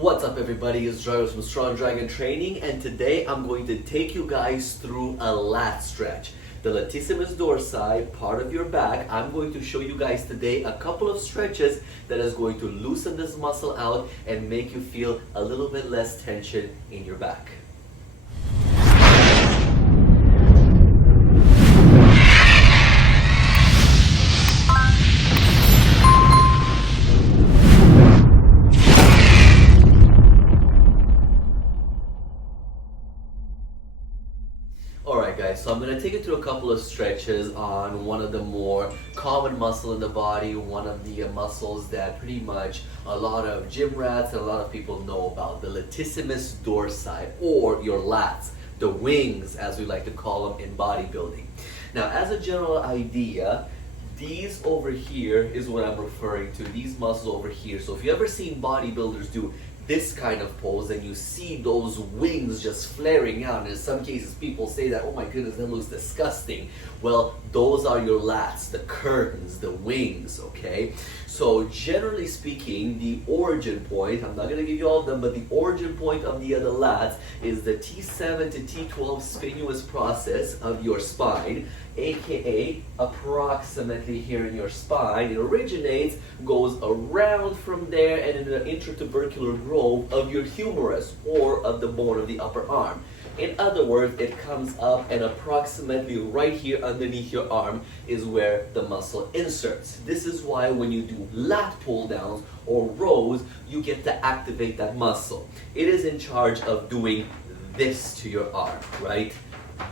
What's up everybody, it's Dragos from Strong Dragon Training, and today I'm going to take you guys through a lat stretch. The Latissimus Dorsi, part of your back. I'm going to show you guys today a couple of stretches that is going to loosen this muscle out and make you feel a little bit less tension in your back. Alright guys, so I'm going to take you through a couple of stretches on one of the more common muscle in the body, one of the muscles that pretty much a lot of gym rats and a lot of people know about, the Latissimus Dorsi, or your lats, the wings as we like to call them in bodybuilding. Now as a general idea, these over here is what I'm referring to, these muscles over here. So if you ever seen bodybuilders do this kind of pose and you see those wings just flaring out, and in some cases people say that, oh my goodness, that looks disgusting. Well, those are your lats, the curtains, the wings, okay? So generally speaking, the origin point, I'm not going to give you all of them, but the origin point of the other lats is the T7 to T12 spinuous process of your spine, aka approximately here in your spine. It originates, goes around from there, and in the intertubercular grove of your humerus, or of the bone of the upper arm. In other words, it comes up and approximately right here underneath your arm is where the muscle inserts. This is why when you do lat pull downs or rows, you get to activate that muscle. It is in charge of doing this to your arm, right?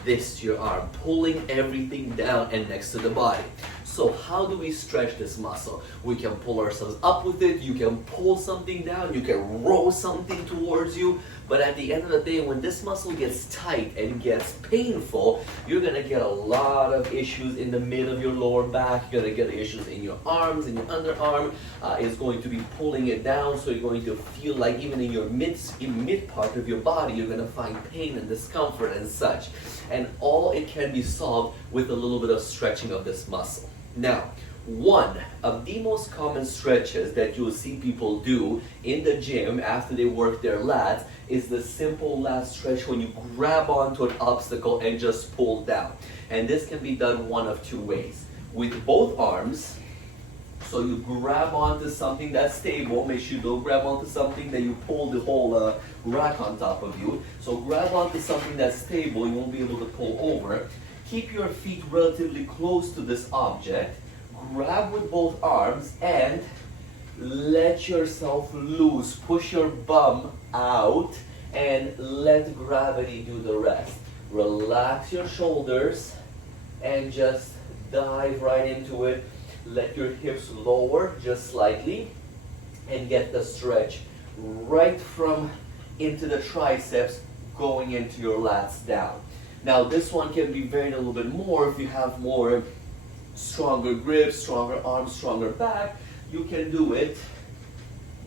This to your arm, pulling everything down and next to the body. So how do we stretch this muscle? We can pull ourselves up with it, you can pull something down, you can row something towards you, but at the end of the day, when this muscle gets tight and gets painful, you're gonna get a lot of issues in the mid of your lower back, you're gonna get issues in your arms, in your underarm, it's going to be pulling it down, so you're going to feel like even in your mid part of your body, you're gonna find pain and discomfort and such. And all it can be solved with a little bit of stretching of this muscle. Now, one of the most common stretches that you'll see people do in the gym after they work their lats is the simple lat stretch when you grab onto an obstacle and just pull down. And this can be done one of two ways. With both arms, so you grab onto something that's stable, make sure you don't grab onto something that you pull the whole rack on top of you. So grab onto something that's stable, you won't be able to pull over. Keep your feet relatively close to this object, grab with both arms and let yourself loose. Push your bum out and let gravity do the rest. Relax your shoulders and just dive right into it. Let your hips lower just slightly and get the stretch right from into the triceps going into your lats down. Now this one can be varied a little bit more if you have more stronger grip, stronger arms, stronger back. You can do it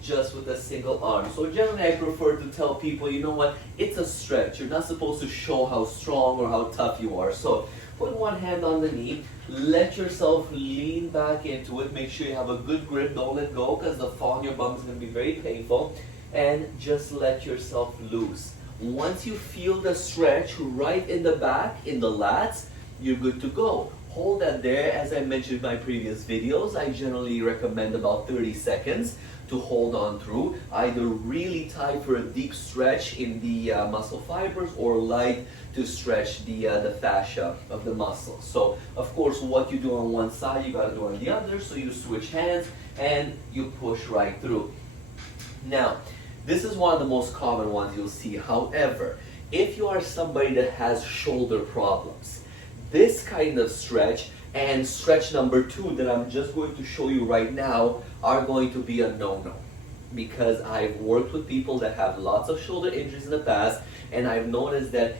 just with a single arm. So generally I prefer to tell people, you know what, it's a stretch. You're not supposed to show how strong or how tough you are. So put one hand on the knee, let yourself lean back into it. Make sure you have a good grip, don't let go because the fall on your bum is going to be very painful. And just let yourself loose. Once you feel the stretch right in the back, in the lats, you're good to go. Hold that there. As I mentioned in my previous videos, I generally recommend about 30 seconds to hold on through. Either really tight for a deep stretch in the muscle fibers or light to stretch the fascia of the muscle. So, of course, what you do on one side, you got to do on the other. So you switch hands and you push right through. Now, this is one of the most common ones you'll see. However, if you are somebody that has shoulder problems, this kind of stretch and stretch number 2 that I'm just going to show you right now are going to be a no-no. Because I've worked with people that have lots of shoulder injuries in the past, and I've noticed that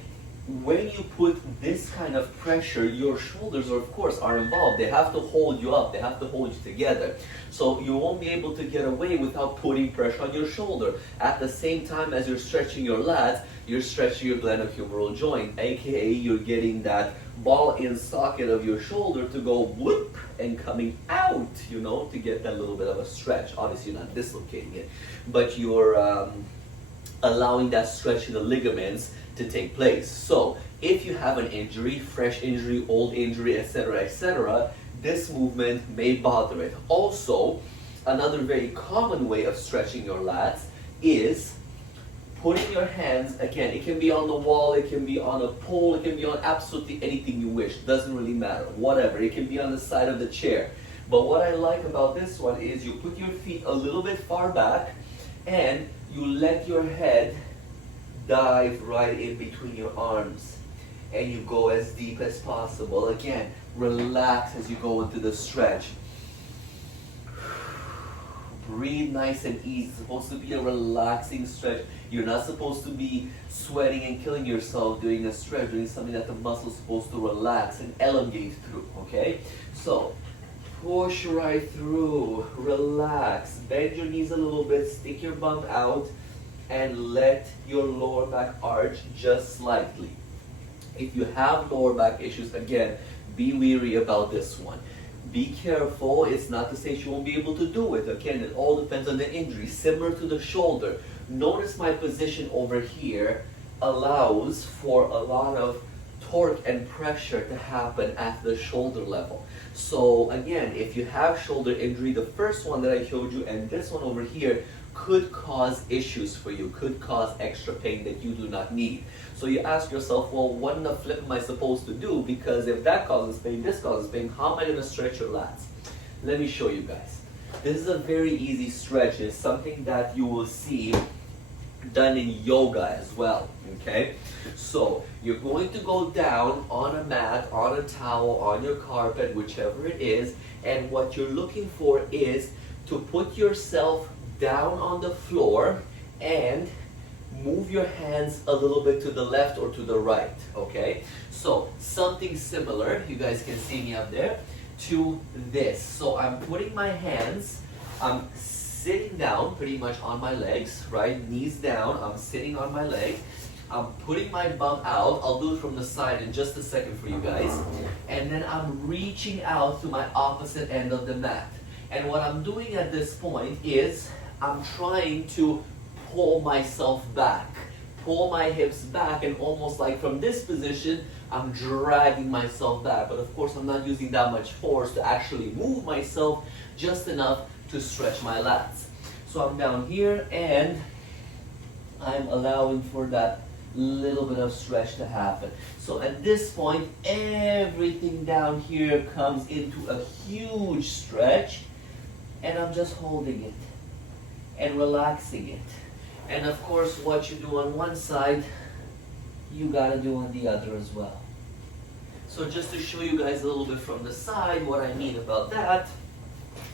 when you put this kind of pressure, your shoulders, of course, are involved. They have to hold you up. They have to hold you together. So you won't be able to get away without putting pressure on your shoulder. At the same time as you're stretching your lats, you're stretching your glenohumeral joint, aka you're getting that ball and socket of your shoulder to go whoop and coming out, you know, to get that little bit of a stretch. Obviously you're not dislocating it, but you're allowing that stretch in the ligaments to take place. So if you have an injury, fresh injury, old injury, etc., this movement may bother it. Also, another very common way of stretching your lats is putting your hands, again, it can be on the wall, it can be on a pole, it can be on absolutely anything you wish, doesn't really matter, whatever. It can be on the side of the chair. But what I like about this one is you put your feet a little bit far back and you let your head dive right in between your arms. And you go as deep as possible. Again, relax as you go into the stretch. Breathe nice and easy. It's supposed to be a relaxing stretch. You're not supposed to be sweating and killing yourself doing a stretch, doing something that the muscle's supposed to relax and elongate through, okay? So, push right through, relax, bend your knees a little bit, stick your bum out, and let your lower back arch just slightly. If you have lower back issues, again, be wary about this one. Be careful. It's not to say she won't be able to do it. Again, it all depends on the injury. Similar to the shoulder. Notice my position over here allows for a lot of torque and pressure to happen at the shoulder level. So again, if you have shoulder injury, the first one that I showed you and this one over here could cause issues for you, could cause extra pain that you do not need. So you ask yourself, well, what in the flip am I supposed to do? Because if that causes pain, this causes pain, how am I going to stretch your lats? Let me show you guys. This is a very easy stretch. It's something that you will see done in yoga as well, okay? So you're going to go down on a mat, on a towel, on your carpet, whichever it is, and what you're looking for is to put yourself down on the floor and move your hands a little bit to the left or to the right, okay? So something similar, you guys can see me up there, to this. So I'm putting my hands, I'm sitting down pretty much on my legs, right? Knees down, I'm sitting on my legs. I'm putting my bum out. I'll do it from the side in just a second for you guys. And then I'm reaching out to my opposite end of the mat. And what I'm doing at this point is I'm trying to pull myself back, pull my hips back, and almost like from this position, I'm dragging myself back. But of course, I'm not using that much force to actually move myself, just enough to stretch my lats. So I'm down here and I'm allowing for that little bit of stretch to happen. So at this point, everything down here comes into a huge stretch, and I'm just holding it and relaxing it. And of course, what you do on one side, you gotta do on the other as well. So just to show you guys a little bit from the side what I mean about that,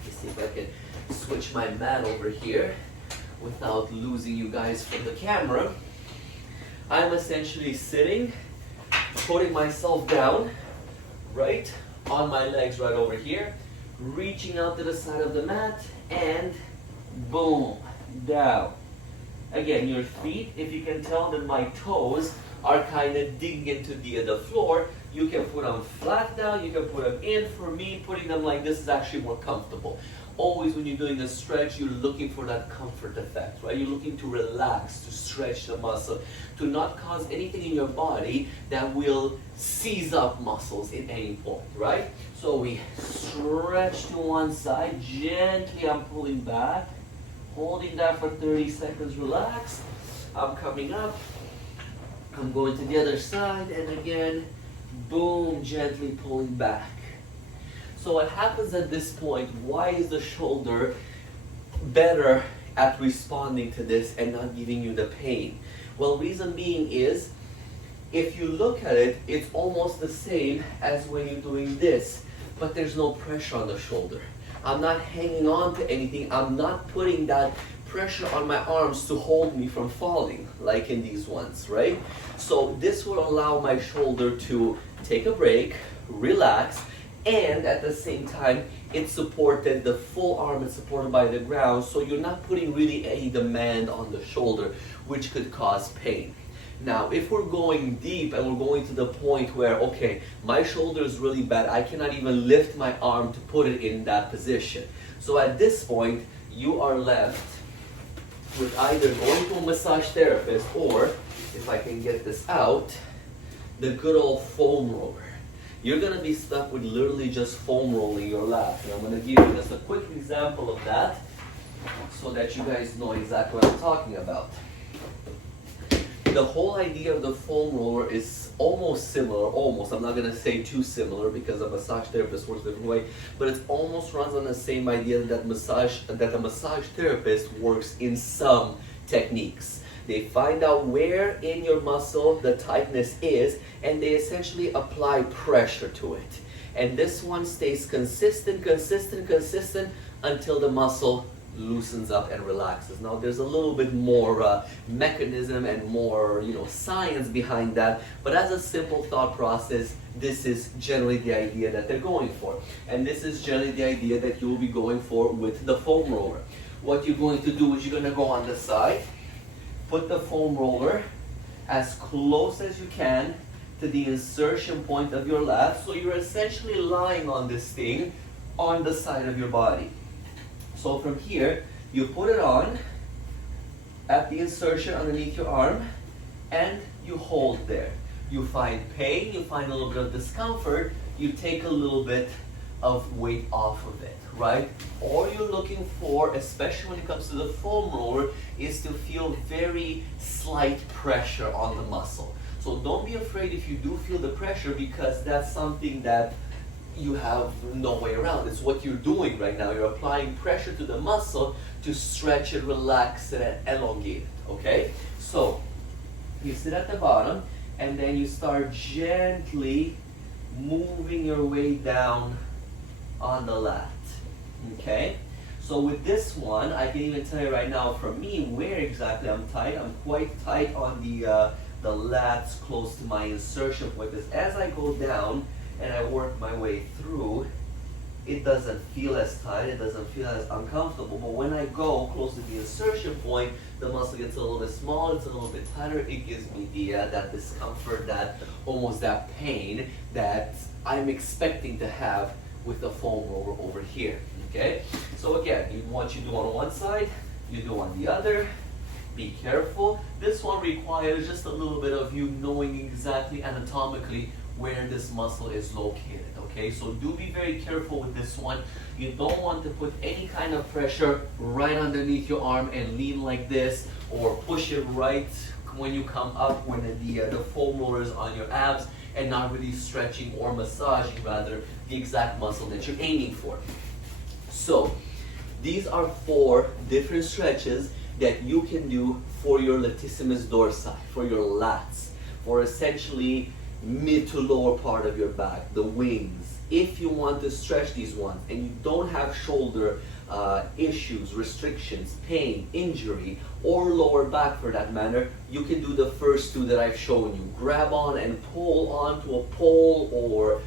let's see if I can switch my mat over here without losing you guys from the camera. I'm essentially sitting, putting myself down, right, on my legs right over here, reaching out to the side of the mat, and boom, down. Again, your feet, if you can tell that my toes are kind of digging into the floor, you can put them flat down, you can put them in. For me, putting them like this is actually more comfortable. Always when you're doing a stretch, you're looking for that comfort effect, right? You're looking to relax, to stretch the muscle, to not cause anything in your body that will seize up muscles at any point, right? So we stretch to one side, gently I'm pulling back, holding that for 30 seconds, relax. I'm coming up, I'm going to the other side, and again, boom, gently pulling back. So what happens at this point, why is the shoulder better at responding to this and not giving you the pain? Well, reason being is, if you look at it, it's almost the same as when you're doing this, but there's no pressure on the shoulder. I'm not hanging on to anything. I'm not putting that pressure on my arms to hold me from falling, like in these ones, right? So this will allow my shoulder to take a break, relax, and at the same time, it's supported, the full arm is supported by the ground, so you're not putting really any demand on the shoulder, which could cause pain. Now, if we're going deep and we're going to the point where, okay, my shoulder is really bad, I cannot even lift my arm to put it in that position. So at this point, you are left with either going to a massage therapist or, if I can get this out, the good old foam roller. You're gonna be stuck with literally just foam rolling your lats. And I'm gonna give you just a quick example of that so that you guys know exactly what I'm talking about. The whole idea of the foam roller is almost similar, I'm not gonna say too similar because a massage therapist works a different way, but it almost runs on the same idea that a massage therapist works in some techniques. They find out where in your muscle the tightness is, and they essentially apply pressure to it. And this one stays consistent until the muscle loosens up and relaxes. Now there's a little bit more mechanism and more science behind that, but as a simple thought process, this is generally the idea that they're going for. And this is generally the idea that you will be going for with the foam roller. What you're going to do is you're going to go on the side, put the foam roller as close as you can to the insertion point of your lat, so you're essentially lying on this thing on the side of your body. So from here, you put it on at the insertion underneath your arm, and you hold there. You find pain, you find a little bit of discomfort, you take a little bit of weight off of it, right? All you're looking for, especially when it comes to the foam roller, is to feel very slight pressure on the muscle. So don't be afraid if you do feel the pressure, because that's something that you have no way around. It's what you're doing right now. You're applying pressure to the muscle to stretch it, relax it, and elongate it, okay? So you sit at the bottom, and then you start gently moving your way down on the lat, okay? So with this one, I can even tell you right now from me where exactly I'm tight. I'm quite tight on the lats close to my insertion point, because as I go down and I work my way through, it doesn't feel as tight, it doesn't feel as uncomfortable. But when I go close to the insertion point, the muscle gets a little bit smaller, it's a little bit tighter. It gives me that discomfort, almost that pain that I'm expecting to have with the foam roller over here, okay? So again, what you do on one side, you do on the other. Be careful. This one requires just a little bit of you knowing exactly anatomically where this muscle is located, okay? So do be very careful with this one. You don't want to put any kind of pressure right underneath your arm and lean like this, or push it right when you come up when the foam roller is on your abs, and not really stretching or massaging, rather, the exact muscle that you're aiming for. So these are 4 different stretches that you can do for your latissimus dorsi, for your lats, for essentially mid to lower part of your back, the wings. If you want to stretch these ones and you don't have shoulder issues, restrictions, pain, injury, or lower back for that matter, you can do the first 2 that I've shown you. Grab on and pull onto a pole or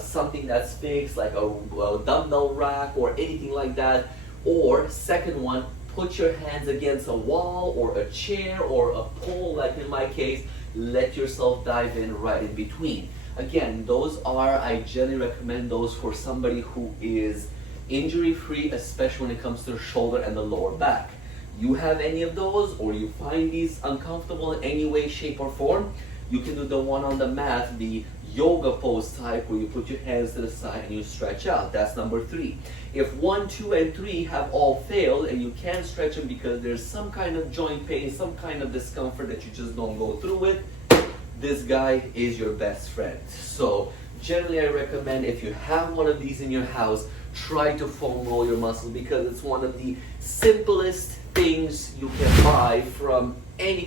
something that's fixed, like a dumbbell rack or anything like that. Or second one, put your hands against a wall or a chair or a pole, like in my case. Let yourself dive in right in between. Again, I generally recommend those for somebody who is injury-free, especially when it comes to the shoulder and the lower back. You have any of those, or you find these uncomfortable in any way, shape, or form, you can do the one on the mat, the yoga pose type, where you put your hands to the side and you stretch out. That's number 3. If 1, 2, and 3 have all failed and you can't stretch them because there's some kind of joint pain, some kind of discomfort that you just don't go through with, this guy is your best friend. So generally I recommend, if you have one of these in your house, try to foam roll your muscles, because it's one of the simplest things you can buy from any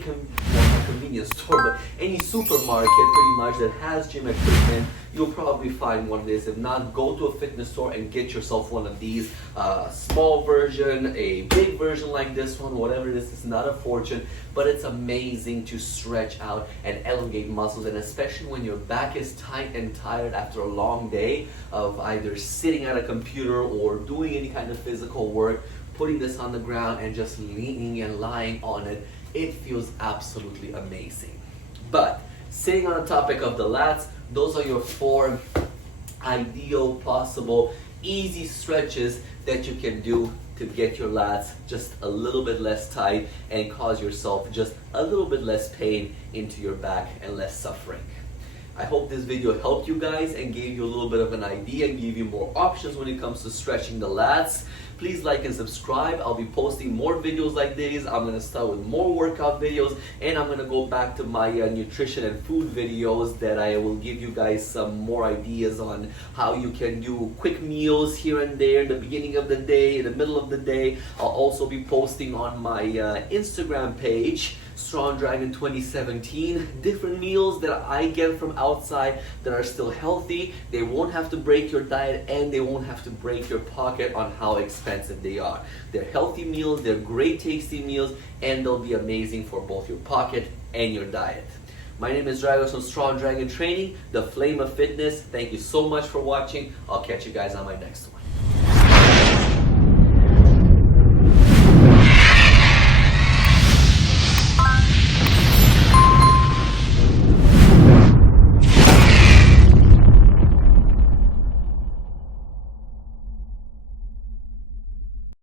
convenience store, but any supermarket pretty much that has gym equipment. You'll probably find one of these. If not, go to a fitness store and get yourself one of these. A small version, a big version like this one, whatever it is, it's not a fortune, but it's amazing to stretch out and elongate muscles. And especially when your back is tight and tired after a long day of either sitting at a computer or doing any kind of physical work, putting this on the ground and just leaning and lying on it, it feels absolutely amazing. But staying on the topic of the lats, those are your 4 ideal, possible, easy stretches that you can do to get your lats just a little bit less tight and cause yourself just a little bit less pain into your back and less suffering. I hope this video helped you guys and gave you a little bit of an idea and gave you more options when it comes to stretching the lats. Please like and subscribe. I'll be posting more videos like these. I'm going to start with more workout videos, and I'm going to go back to my nutrition and food videos that I will give you guys some more ideas on how you can do quick meals here and there in the beginning of the day, in the middle of the day. I'll also be posting on my Instagram page, Strong Dragon 2017, different meals that I get from outside that are still healthy. They won't have to break your diet and they won't have to break your pocket on how expensive they are. They're healthy meals, they're great tasty meals, and they'll be amazing for both your pocket and your diet. My name is Dragos from Strong Dragon Training, the Flame of Fitness. Thank you so much for watching. I'll catch you guys on my next one.